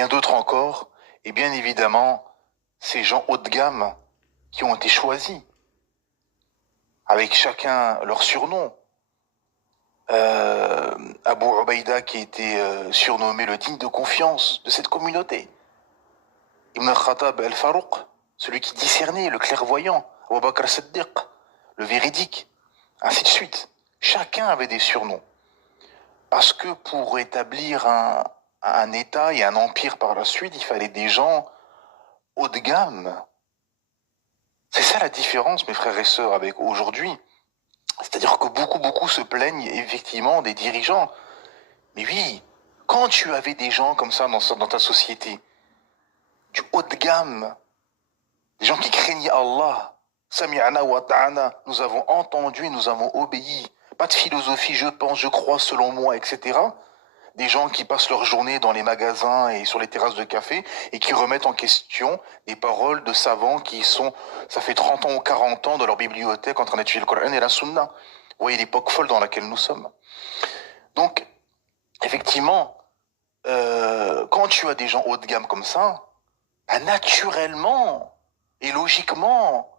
bien d'autres encore, et bien évidemment, ces gens haut de gamme qui ont été choisis, avec chacun leur surnom. Abu Ubaïda qui était surnommé le digne de confiance de cette communauté. Ibn al-Khattab al-Farouq, celui qui discernait, le clairvoyant. Abu Bakr as-Siddiq, le véridique, ainsi de suite. Chacun avait des surnoms. Parce que pour établir un État et un empire par la suite, il fallait des gens haut de gamme. C'est ça la différence, mes frères et sœurs, avec aujourd'hui. C'est-à-dire que beaucoup se plaignent effectivement des dirigeants. Mais oui, quand tu avais des gens comme ça dans ta société, du haut de gamme, des gens qui craignaient Allah, Sami'ana wa ta'ana, nous avons entendu et nous avons obéi. Pas de philosophie, je pense, je crois, selon moi, etc. Des gens qui passent leur journée dans les magasins et sur les terrasses de café et qui remettent en question des paroles de savants qui sont, ça fait 30 ans ou 40 ans dans leur bibliothèque en train d'étudier le Coran et la Sunna. Vous voyez l'époque folle dans laquelle nous sommes. Donc, effectivement, quand tu as des gens haut de gamme comme ça, bah, naturellement et logiquement,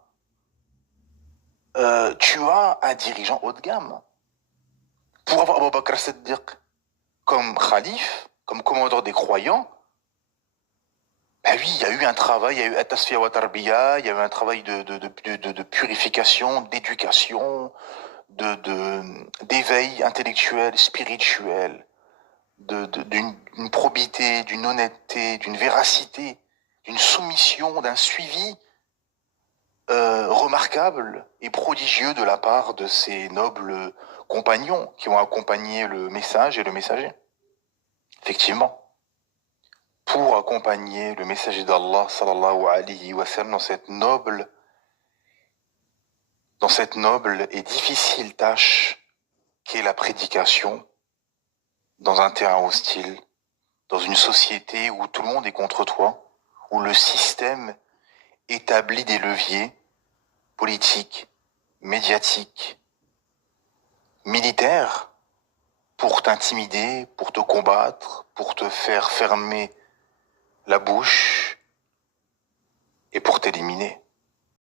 tu as un dirigeant haut de gamme. Pour avoir Abu Bakr as-Siddiq comme khalife, comme commandeur des croyants, ben oui, il y a eu un travail, il y a eu at-tasfiya wa tarbiya, il y a eu un travail de purification, d'éducation, d'éveil intellectuel, spirituel, d'une probité, d'une honnêteté, d'une véracité, d'une soumission, d'un suivi remarquable et prodigieux de la part de ces nobles compagnons qui ont accompagné le message et le messager. Effectivement, pour accompagner le messager d'Allah sallallahu alayhi wa sallam dans cette noble et difficile tâche qu'est la prédication dans un terrain hostile, dans une société où tout le monde est contre toi, où le système établit des leviers politiques, médiatiques, militaires pour t'intimider, pour te combattre, pour te faire fermer la bouche et pour t'éliminer.